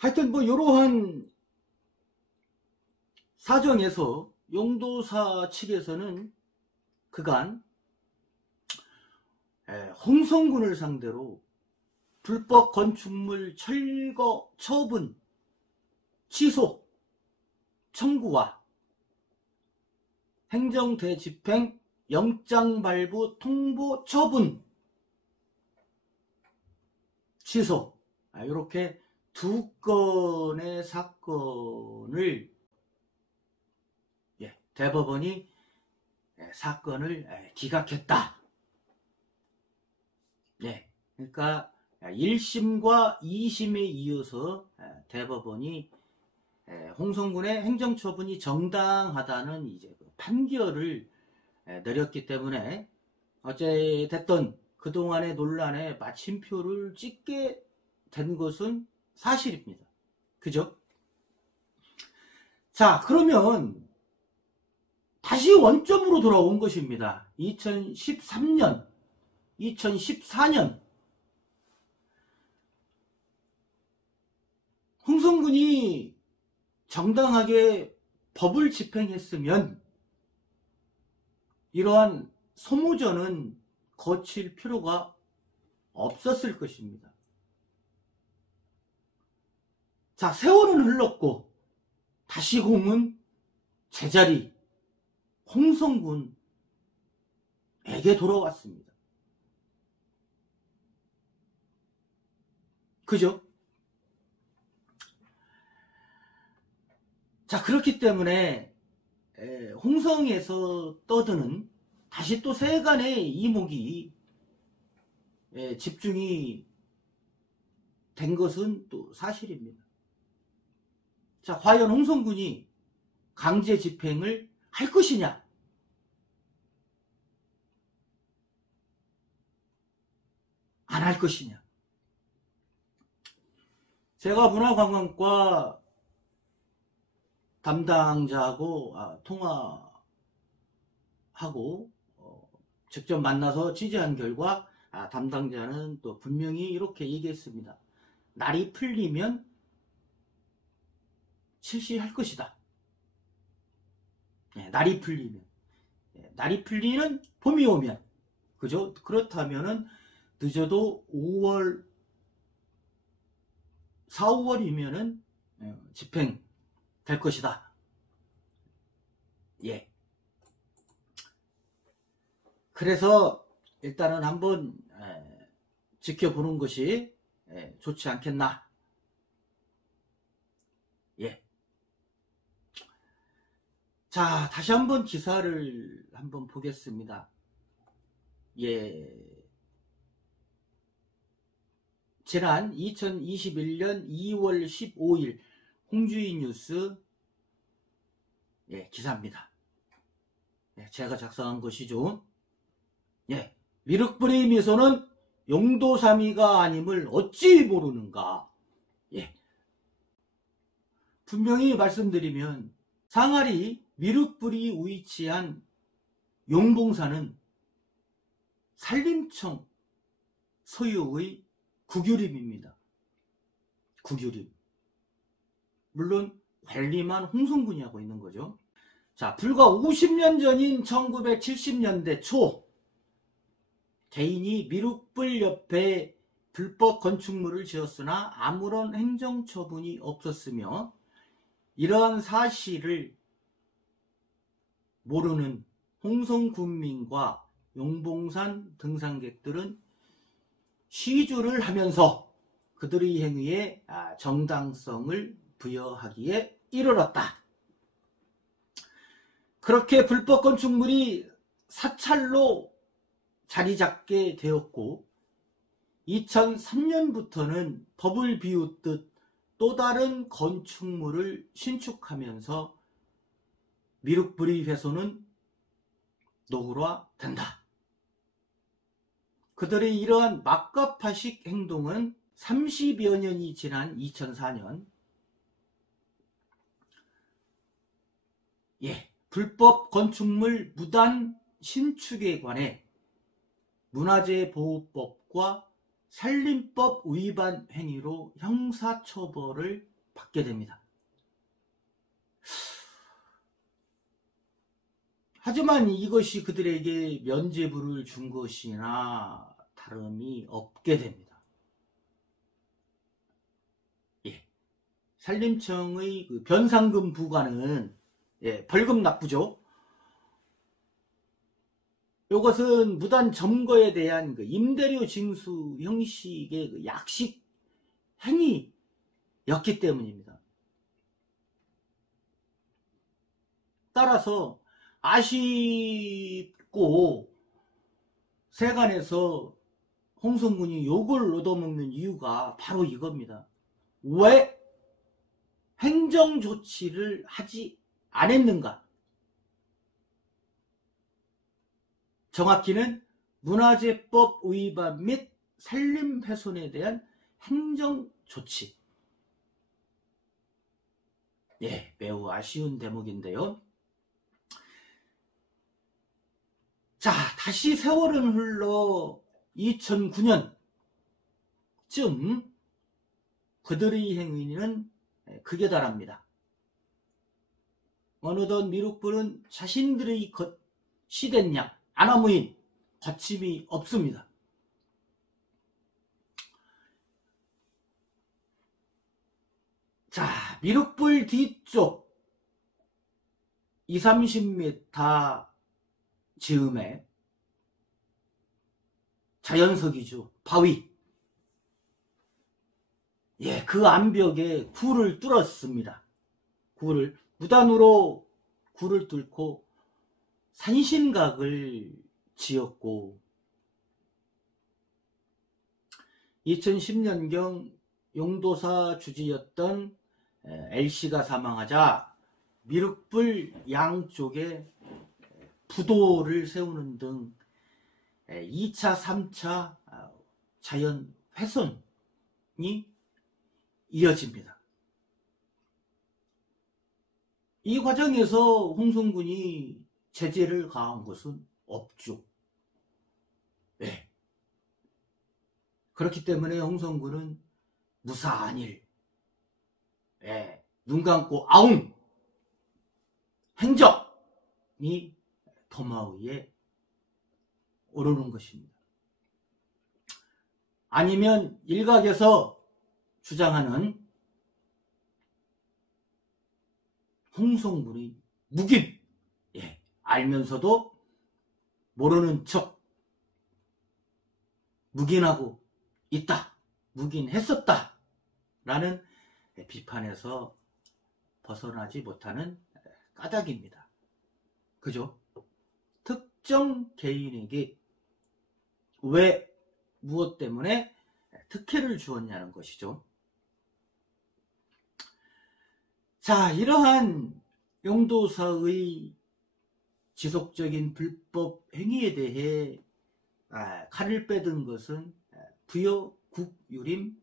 하여튼 뭐 이러한 사정에서 용도사 측에서는 그간 홍성군을 상대로 불법 건축물 철거 처분 취소 청구와 행정대집행 영장 발부 통보 처분 취소, 이렇게 두 건의 사건을 대법원이 사건을 기각했다. 그러니까 1심과 2심에 이어서 대법원이 홍성군의 행정처분이 정당하다는 이제 판결을 내렸기 때문에 어찌됐든 그동안의 논란에 마침표를 찍게 된 것은 사실입니다. 그죠? 자, 그러면 다시 원점으로 돌아온 것입니다. 2013년, 2014년 홍성군이 정당하게 법을 집행했으면 이러한 소모전은 거칠 필요가 없었을 것입니다. 자, 세월은 흘렀고 다시 공은 제자리 홍성군에게 돌아왔습니다. 그죠? 자, 그렇기 때문에 홍성에서 떠드는 다시 또 세간의 이목이 집중이 된 것은 또 사실입니다. 자, 과연 홍성군이 강제 집행을 할 것이냐? 안 할 것이냐? 제가 문화관광과 담당자하고 통화하고 직접 만나서 취재한 결과 담당자는 또 분명히 이렇게 얘기했습니다. 날이 풀리면 실시할 것이다. 날이 풀리면. 날이 풀리는 봄이 오면. 그죠? 그렇다면은 늦어도 5월, 4, 5월이면은 집행 될 것이다. 그래서 일단은 한번 지켜보는 것이 좋지 않겠나. 자, 다시 한번 기사를 한번 보겠습니다. 지난 2021년 2월 15일 홍주희 뉴스 기사입니다. 제가 작성한 것이죠. 미륵불의 미소는 용도사미가 아님을 어찌 모르는가. 분명히 말씀드리면 상하리 미륵불이 위치한 용봉사는 산림청 소유의 국유림입니다. 국유림. 물론 관리만 홍성군이 하고 있는 거죠. 자, 불과 50년 전인 1970년대 초 개인이 미륵불 옆에 불법 건축물을 지었으나 아무런 행정처분이 없었으며 이러한 사실을 모르는 홍성군민과 용봉산 등산객들은 시주를 하면서 그들의 행위에 정당성을 부여하기에 이르렀다. 그렇게 불법 건축물이 사찰로 자리 잡게 되었고 2003년부터는 법을 비웃듯 또 다른 건축물을 신축하면서 미륵불의 훼손은 노후화된다. 그들의 이러한 막가파식 행동은 30여 년이 지난 2004년 불법 건축물 무단 신축에 관해 문화재보호법과 산림법 위반 행위로 형사처벌을 받게 됩니다. 하지만 이것이 그들에게 면죄부를 준 것이나 다름이 없게 됩니다. 예. 산림청의 그 변상금 부과는 벌금 납부죠. 이것은 무단 점거에 대한 그 임대료 징수 형식의 그 약식 행위였기 때문입니다. 따라서 아쉽고 세간에서 홍성군이 욕을 얻어먹는 이유가 바로 이겁니다. 왜 행정조치를 하지 않았는가? 정확히는 문화재법 위반 및 산림훼손에 대한 행정조치. 예, 매우 아쉬운 대목인데요. 자, 다시 세월은 흘러 2009년쯤 그들의 행위는 극에 달합니다. 어느덧 미륵불은 자신들의 것이 된 양, 아나무인, 거침이 없습니다. 자, 미륵불 뒤쪽 20-30m 즈음에 자연석이죠. 바위. 예, 그 암벽에 굴을 뚫었습니다. 무단으로 굴을 뚫고 산신각을 지었고 2010년경 용도사 주지였던 L씨가 사망하자 미륵불 양쪽에 부도를 세우는 등 2차, 3차 자연 훼손이 이어집니다. 이 과정에서 홍성군이 제재를 가한 것은 없죠. 네. 그렇기 때문에 홍성군은 무사한 일, 눈 감고 아웅 행적이 도마 위에 오르는 것입니다. 아니면 일각에서 주장하는 홍성군의 묵인, 알면서도 모르는 척 묵인하고 있다, 묵인했었다 라는 비판에서 벗어나지 못하는 까닭입니다. 그죠? 특정 개인에게 왜, 무엇 때문에 특혜를 주었냐는 것이죠. 자, 이러한 용도사의 지속적인 불법 행위에 대해 칼을 빼든 것은 부여 국유림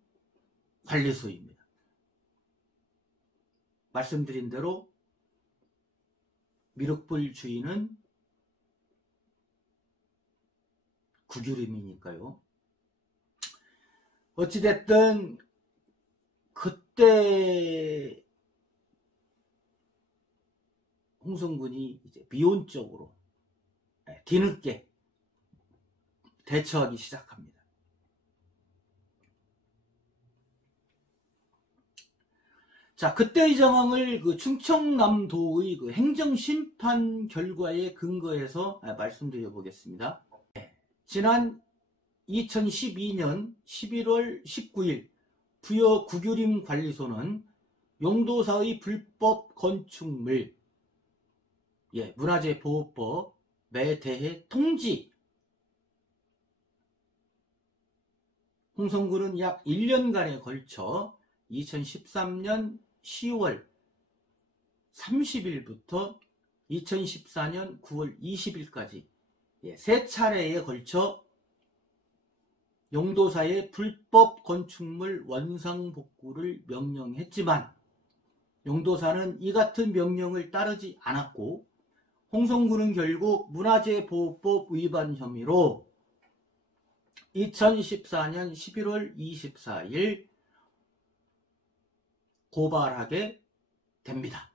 관리소입니다. 말씀드린 대로 미륵불 주인은 국유림이니까요. 어찌됐든 그때 홍성군이 이제 미온적으로 뒤늦게 대처하기 시작합니다. 자, 그때의 정황을 그 충청남도의 그 행정심판 결과에 근거해서 말씀드려 보겠습니다. 지난 2012년 11월 19일 부여 국유림 관리소는 용도사의 불법 건축물 문화재보호법에 대해 통지, 홍성군은 약 1년간에 걸쳐 2013년 10월 30일부터 2014년 9월 20일까지 세 차례에 걸쳐 용도사의 불법 건축물 원상복구를 명령했지만 용도사는 이 같은 명령을 따르지 않았고 홍성군은 결국 문화재보호법 위반 혐의로 2014년 11월 24일 고발하게 됩니다.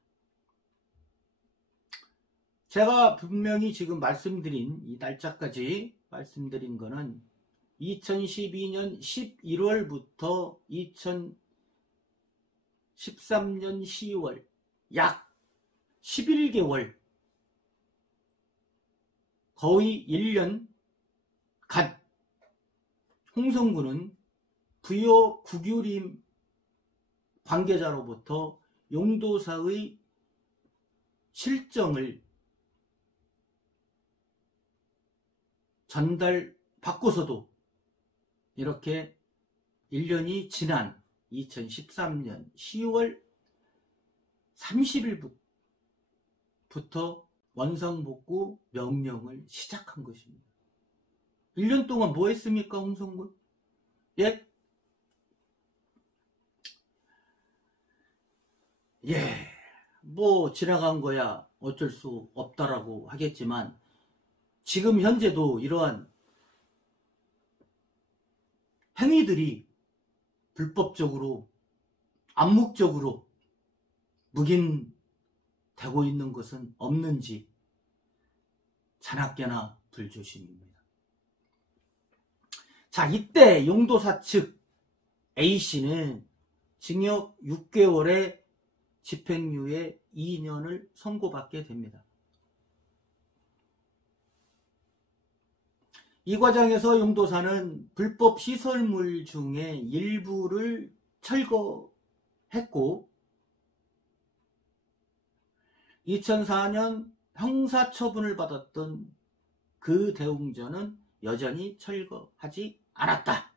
제가 분명히 지금 말씀드린 이 날짜까지 말씀드린 거는 2012년 11월부터 2013년 10월 약 11개월 거의 1년간 홍성군은 부여 국유림 관계자로부터 용도사의 실정을 전달받고서도 이렇게 1년이 지난 2013년 10월 30일부터 원상복구 명령을 시작한 것입니다. 1년 동안 뭐 했습니까, 홍성군? 예? 뭐 지나간 거야 어쩔 수 없다라고 하겠지만 지금 현재도 이러한 행위들이 불법적으로 암묵적으로 묵인되고 있는 것은 없는지 자나깨나 불조심입니다. 자, 이때 용도사 측 A씨는 징역 6개월에 집행유예 2년을 선고받게 됩니다. 이 과정에서 용도사는 불법 시설물 중에 일부를 철거했고 2004년 형사처분을 받았던 그 대웅전은 여전히 철거하지 않았다.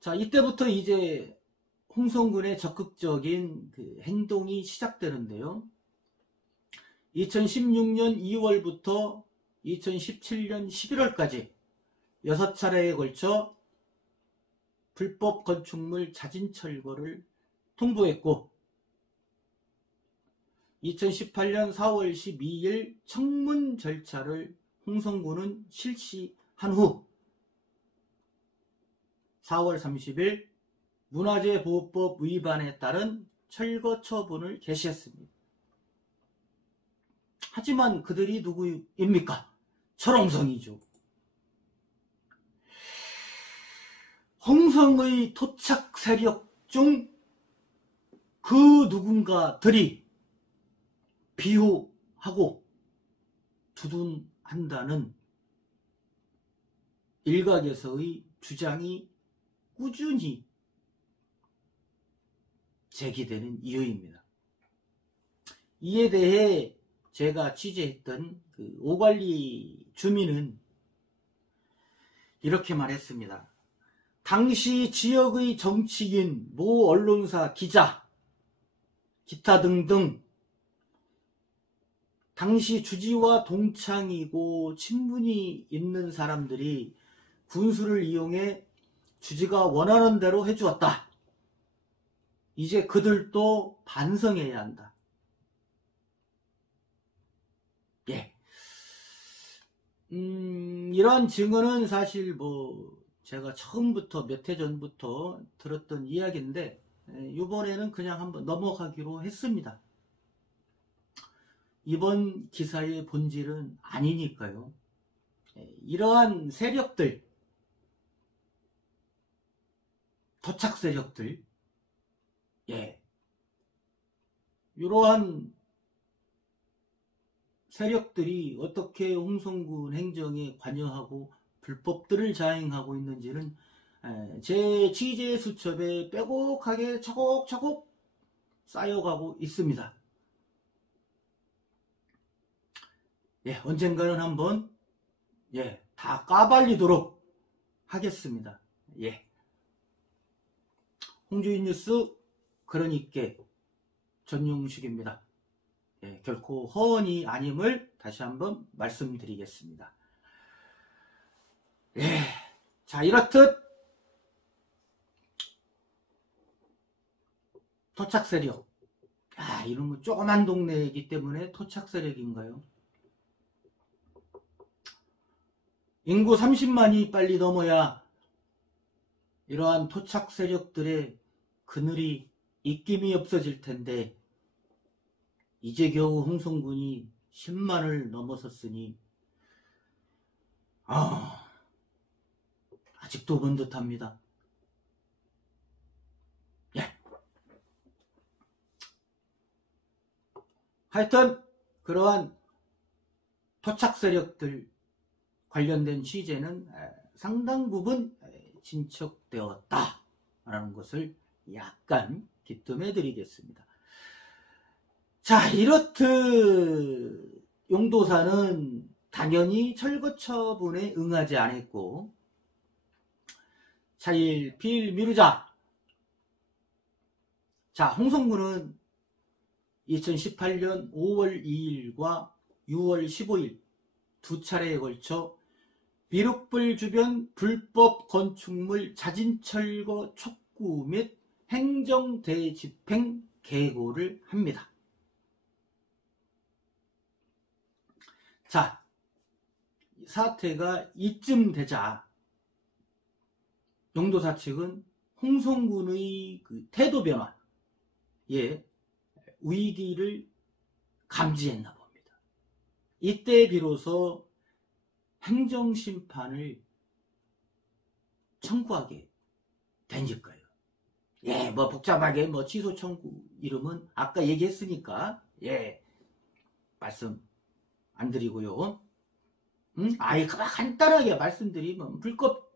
자, 이때부터 이제 홍성군의 적극적인 그 행동이 시작되는데요. 2016년 2월부터 2017년 11월까지 6차례에 걸쳐 불법 건축물 자진 철거를 통보했고 2018년 4월 12일 청문 절차를 홍성군은 실시한 후 4월 30일 문화재보호법 위반에 따른 철거 처분을 개시했습니다. 하지만 그들이 누구입니까? 철옹성이죠. 홍성의 토착 세력 중 그 누군가들이 비호하고 두둔한다는 일각에서의 주장이 꾸준히 제기되는 이유입니다. 이에 대해 제가 취재했던 그 오관리 주민은 이렇게 말했습니다. 당시 지역의 정치인, 모 언론사 기자, 기타 등등 당시 주지와 동창이고 친분이 있는 사람들이 군수를 이용해 주지가 원하는 대로 해주었다. 이제 그들도 반성해야 한다. 이러한 증언은 사실 제가 처음부터 몇 해 전부터 들었던 이야기인데 이번에는 그냥 한번 넘어가기로 했습니다. 이번 기사의 본질은 아니니까요. 이러한 세력들, 토착 세력들, 이러한 세력들이 어떻게 홍성군 행정에 관여하고 불법들을 자행하고 있는지는 제 취재 수첩에 빼곡하게 차곡차곡 쌓여가고 있습니다. 언젠가는 한번 다 까발리도록 하겠습니다. 홍주인 뉴스 그러니께 전용식입니다. 결코 허언이 아님을 다시 한번 말씀드리겠습니다. 자, 이렇듯 토착 세력, 이런 거 조그만 동네이기 때문에 토착 세력인가요? 인구 30만이 빨리 넘어야 이러한 토착 세력들의 그늘이 입김이 없어질 텐데 이제 겨우 홍성군이 10만을 넘어섰으니 아직도 먼 듯합니다. 예. 하여튼 그러한 토착 세력들 관련된 취재는 상당 부분 진척되었다 라는 것을 약간 기뜸해 드리겠습니다. 자, 이렇듯 용도사는 당연히 철거 처분에 응하지 않았고 차일피일 미루자. 자, 홍성군은 2018년 5월 2일과 6월 15일 두 차례에 걸쳐 미륵불 주변 불법 건축물 자진 철거 촉구 및 행정 대집행 계고를 합니다. 자, 사태가 이쯤 되자 용도사 측은 홍성군의 그 태도 변화에 위기를 감지했나 봅니다. 이때 비로소 행정심판을 청구하게 된 거예요. 예, 뭐 복잡하게 뭐 취소 청구 이름은 아까 얘기했으니까 예, 말씀 안 드리고요. 아이 간단하게 말씀드리면 불법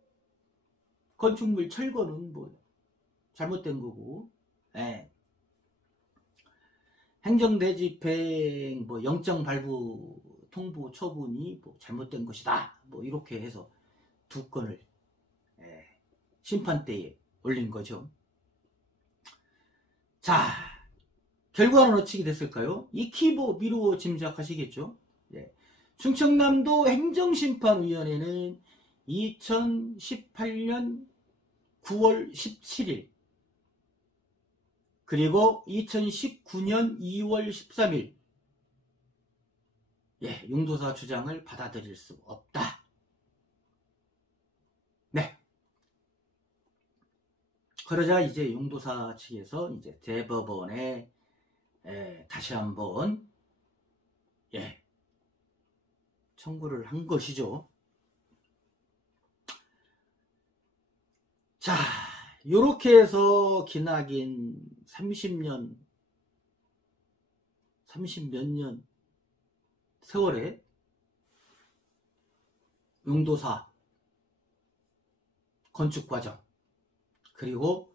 건축물 철거는 뭐 잘못된 거고, 예. 행정대집행 뭐 영장 발부 통보 처분이 뭐 잘못된 것이다. 뭐 이렇게 해서 두 건을 심판대에 올린 거죠. 자, 결과는 어떻게 됐을까요? 익히 미루어 짐작하시겠죠. 예. 충청남도 행정심판위원회는 2018년 9월 17일 그리고 2019년 2월 13일 예, 용도사 주장을 받아들일 수 없다. 네. 그러자 이제 용도사 측에서 이제 대법원에 다시 한번 예, 청구를 한 것이죠. 자, 요렇게 해서 기나긴 30몇 년 세월에 용도사 건축 과정 그리고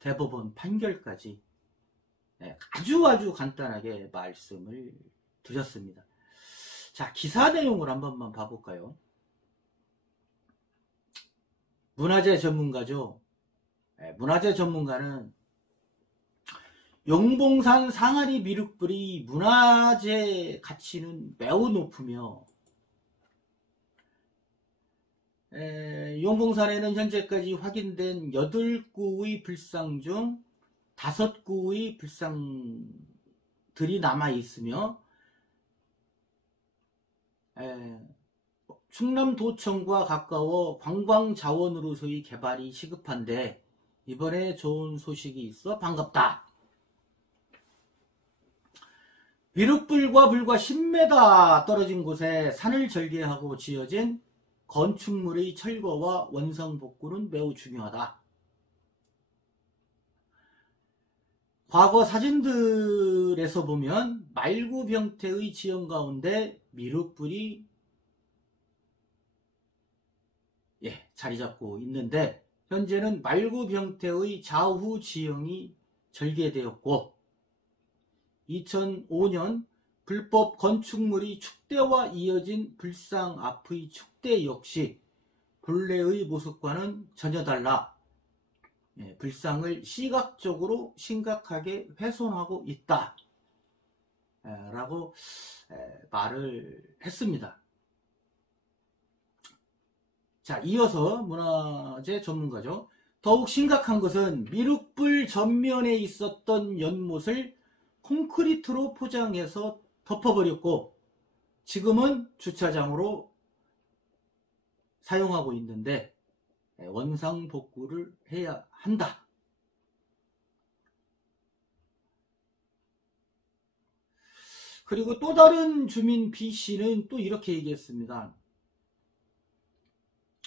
대법원 판결까지 아주 간단하게 말씀을 드렸습니다. 자, 기사 내용을 한 번만 봐볼까요? 문화재 전문가죠. 문화재 전문가는 용봉산 상아리 미륵불이 문화재 가치는 매우 높으며 용봉산에는 현재까지 확인된 8구의 불상 중 5구의 불상들이 남아있으며 충남도청과 가까워 관광자원으로서의 개발이 시급한데 이번에 좋은 소식이 있어 반갑다. 미륵불과 불과 10m 떨어진 곳에 산을 절개하고 지어진 건축물의 철거와 원상복구는 매우 중요하다. 과거 사진들에서 보면 말구병태의 지형 가운데 미륵불이 자리 잡고 있는데 현재는 말구병태의 좌우 지형이 절개되었고 2005년 불법 건축물이 축대와 이어진 불상 앞의 축대 역시 본래의 모습과는 전혀 달라 불상을 시각적으로 심각하게 훼손하고 있다 라고 말을 했습니다. 자, 이어서 문화재 전문가죠. 더욱 심각한 것은 미륵불 전면에 있었던 연못을 콘크리트로 포장해서 덮어버렸고 지금은 주차장으로 사용하고 있는데 원상복구를 해야 한다. 그리고 또 다른 주민 B씨는 또 이렇게 얘기했습니다.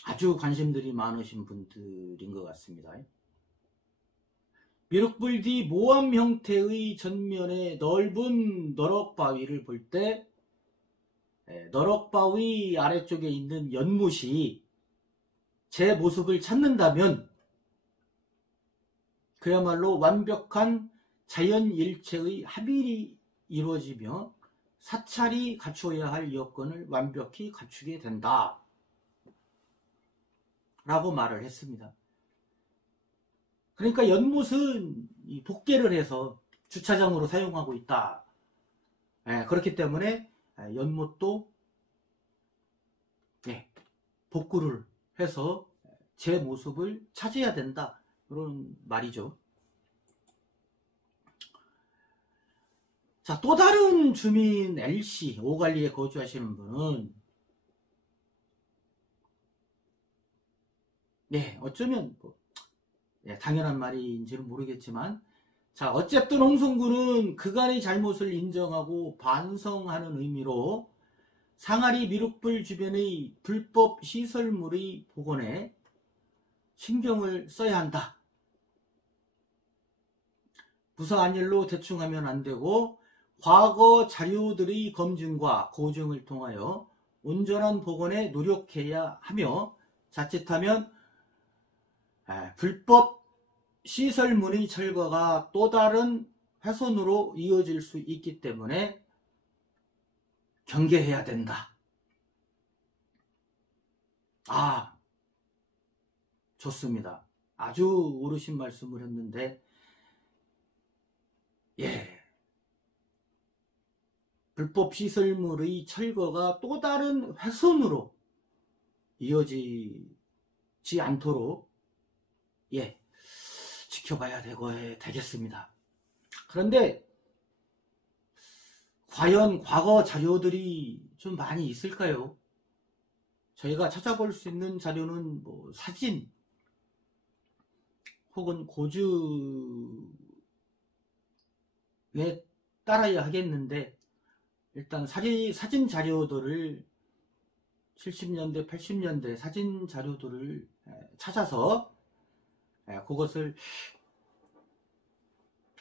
아주 관심들이 많으신 분들인 것 같습니다. 미륵불 뒤 모암 형태의 전면의 넓은 너럭바위를 볼 때 너럭바위 아래쪽에 있는 연못이 제 모습을 찾는다면 그야말로 완벽한 자연일체의 합일이 이루어지며 사찰이 갖추어야 할 여건을 완벽히 갖추게 된다 라고 말을 했습니다. 그러니까 연못은 복개를 해서 주차장으로 사용하고 있다. 그렇기 때문에 연못도 복구를 해서 제 모습을 찾아야 된다. 그런 말이죠. 자, 또 다른 주민 L씨, 오갈리에 거주하시는 분은 어쩌면 당연한 말인지는 모르겠지만, 자, 어쨌든 홍성군은 그간의 잘못을 인정하고 반성하는 의미로 상하리 미륵불 주변의 불법 시설물의 복원에 신경을 써야 한다. 무사한 일로 대충 하면 안 되고 과거 자료들의 검증과 고증을 통하여 온전한 복원에 노력해야 하며, 자칫하면 불법 시설물의 철거가 또 다른 훼손으로 이어질 수 있기 때문에 경계해야 된다. 좋습니다. 아주 옳으신 말씀을 했는데, 불법 시설물의 철거가 또 다른 훼손으로 이어지지 않도록 지켜봐야 되겠습니다. 그런데 과연 과거 자료들이 좀 많이 있을까요? 저희가 찾아볼 수 있는 자료는 사진 혹은 고증에 따라야 하겠는데, 일단 사진 자료들을 70년대 80년대 사진 자료들을 찾아서 그것을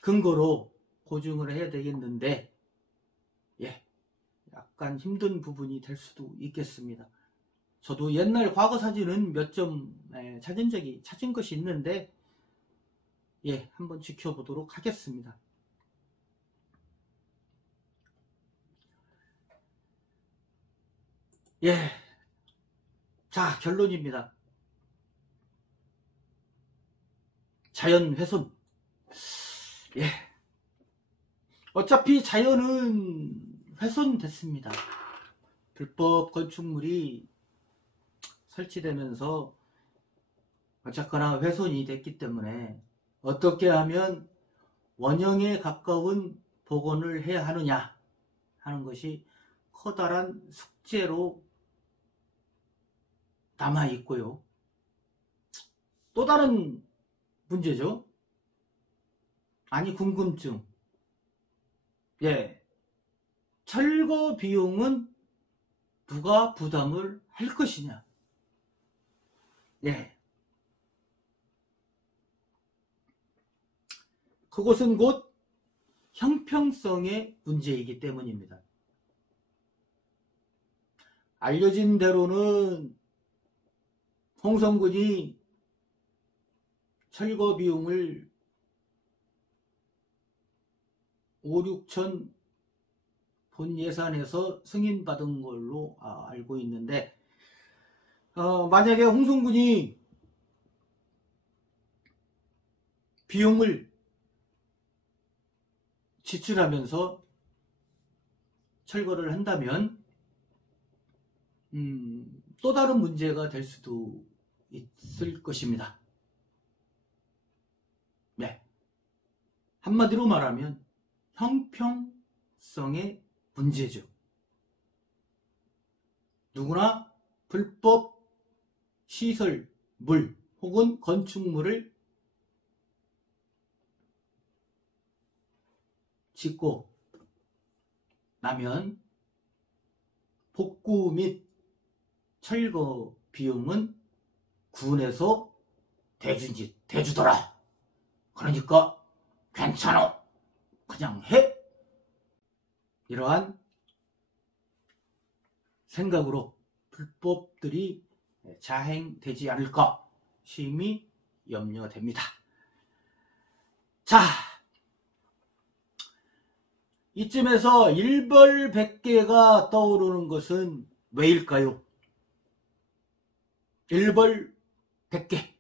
근거로 고증을 해야 되겠는데, 약간 힘든 부분이 될 수도 있겠습니다. 저도 옛날 과거 사진은 몇 점 찾은 것이 있는데 한번 지켜보도록 하겠습니다. 자, 결론입니다. 자연 훼손. 어차피 자연은 훼손됐습니다. 불법 건축물이 설치되면서 어쨌거나 훼손이 됐기 때문에 어떻게 하면 원형에 가까운 복원을 해야 하느냐 하는 것이 커다란 숙제로 남아 있고요. 또 다른 문제죠. 궁금증. 철거 비용은 누가 부담을 할 것이냐. 그것은 곧 형평성의 문제이기 때문입니다. 알려진 대로는 홍성군이 철거 비용을 5, 6천 본 예산에서 승인받은 걸로 알고 있는데, 만약에 홍성군이 비용을 지출하면서 철거를 한다면 또 다른 문제가 될 수도 있을 것입니다. 한마디로 말하면 형평성의 문제죠. 누구나 불법 시설물, 혹은 건축물을 짓고 나면 복구 및 철거 비용은 군에서 대주더라. 그러니까 괜찮아. 그냥 해. 이러한 생각으로 불법들이 자행되지 않을까 심히 염려됩니다. 자, 이쯤에서 일벌백계가 떠오르는 것은 왜일까요? 일벌백계,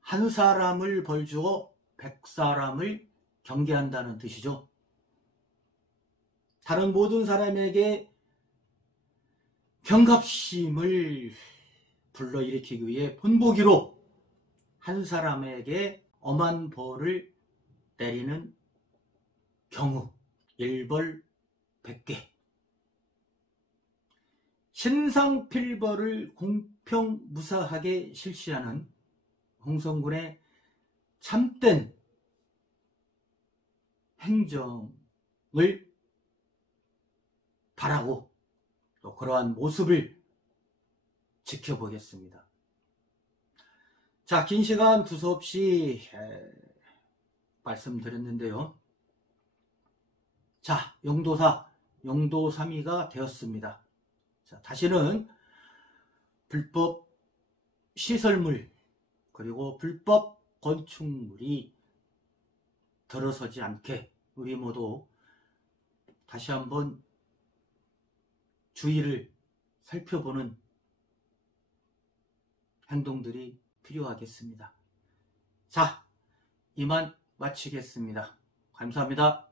한 사람을 벌주어 100사람을 경계한다는 뜻이죠. 다른 모든 사람에게 경갑심을 불러일으키기 위해 본보기로 한 사람에게 엄한 벌을 내리는 경우, 일벌백계. 신상필벌을 공평무사하게 실시하는 홍성군의 참된 행정을 바라고 또 그러한 모습을 지켜보겠습니다. 자, 긴 시간 두서없이 말씀드렸는데요. 자, 용도사, 용도삼이가 되었습니다. 자, 다시는 불법 시설물 그리고 불법 건축물이 들어서지 않게 우리 모두 다시 한번 주의를 살펴보는 행동들이 필요하겠습니다. 자, 이만 마치겠습니다. 감사합니다.